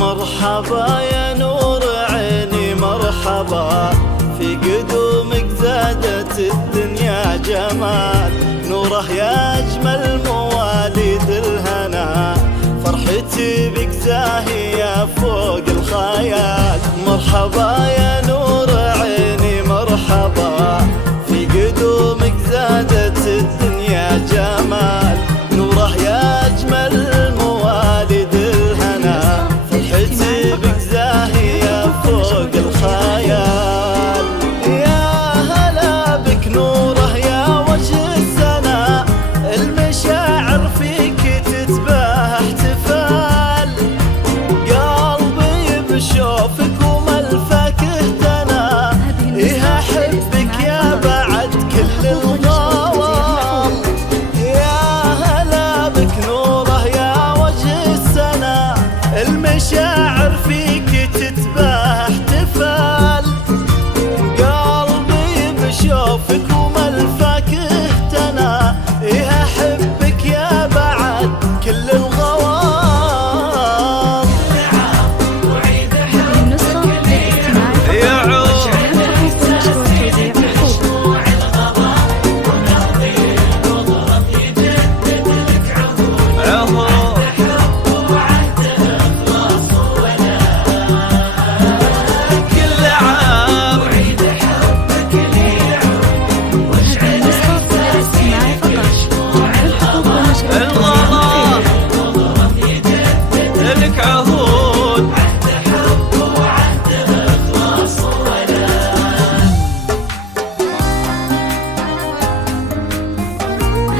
مرحبا يا نور عيني مرحبا، في قدومك زادت الدنيا جمال. نوره يا أجمل مواليد الهنا، فرحتي بك زاهية فوق الخيال. مرحبا يا نور عيني مرحبا، في قدومك زادت الدنيا جمال. نوره يا أجمل مواليد الهنا، فرحتي بك زاهية فوق الخيال. يا هلا بك نوره يا وجه السنا، المشاعر فيك تتباهى احتفال. قلبي بشوفك وملفك اهتنى، إيه أحبك يا بعد كل الغوال. يا هلا بك نوره يا وجه السنا، المشاعر فيك تتباهى احتفال. قلبي بشوفك وملفك اهتنى، إيه أحبك يا بعد كل الغوال.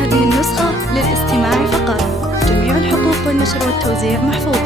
هذه النسخة للاستماع فقط. جميع الحقوق والنشر والتوزيع محفوظة.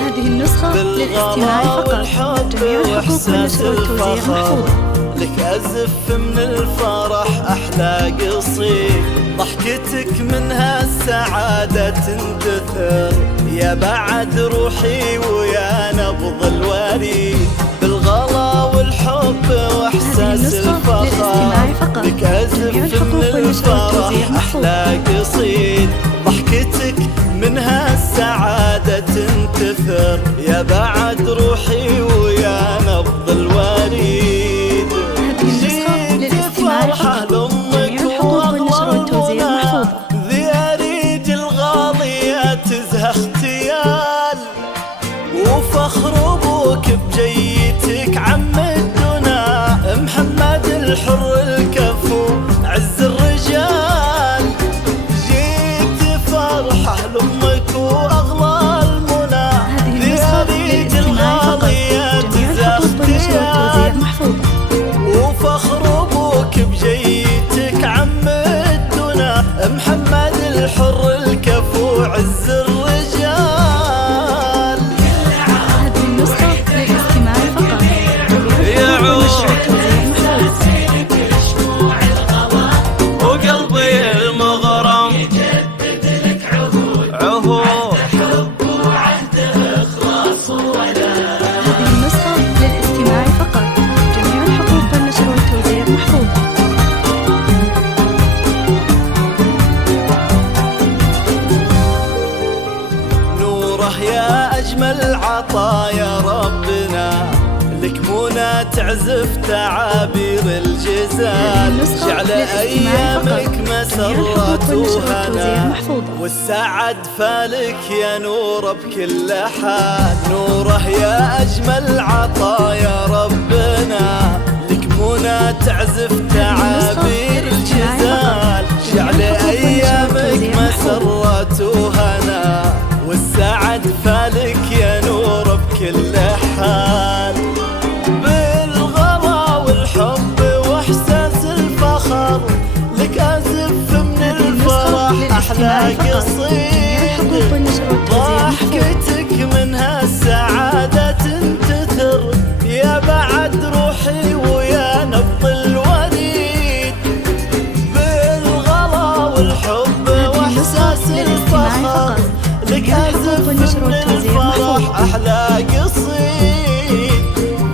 هذه النسخة للاستماع فقط. جميع الحقوق والنشر والتوزيع محفوظة. لك أزف من الفرح أحلى قصيد، ضحكتك منها السعادة تندثر. يا بعد روحي ويا نبض الوريد، بالغلا والحب وإحساس الفخر. لك أزف من الفرح أحلى قصيد، ضحكتك منها السعادة تنتثر. يا بعد روحي ويا نبض الوريد. فرحة لأمك وأغلى المنى، ذي أريج الغالية تزهى اختيال. وفخر أبوك بجيتك عم الدنا، محمد الحر الكفو عز الرجال. جيت فرحة لأمك وأغلى المنى، ذي أريج الغالية تزهى اختيال. وفخر أبوك بجيتك عم الدنا، محمد الحر الكفو عز الرجال. هذه النسخة للاستماع فقط. وقلبي المغرم يجدد لك عهود حب وعهده إخلاص ولا. هذه النسخة للاستماع فقط. جميع الحقوق والنشر والتوزيع محفوظة. نوره يا أجمل عطايا ربنا، لك منى تعزف تعابير الجزال. جعل أيامك مسرات وهنا، والسعد فالك يا نور بكل حال. نوره يا أجمل عطايا ربنا، لك منى تعزف تعابير الجزال. جعل أيامك مسرات وهنا، والسعد فالك يا نور بكل حال. بالغلا والحب واحساس الفخر، لك أزف من الفرح احلى قصيد. ضحكتك منها السعادة تنتثر، يا بعد روحي أحلى قصيد،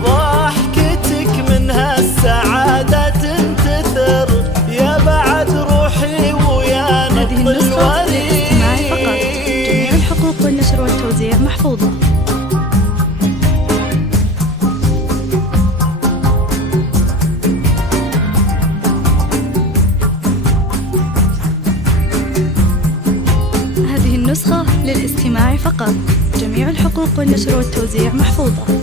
ضحكتك منها السعادة تنتثر، يا بعد روحي ويا هذه نبض النسخة الوريد. للاستماع فقط، جميع الحقوق والنشر والتوزيع محفوظة. هذه النسخة للاستماع فقط، جميع الحقوق والنشر والتوزيع محفوظة.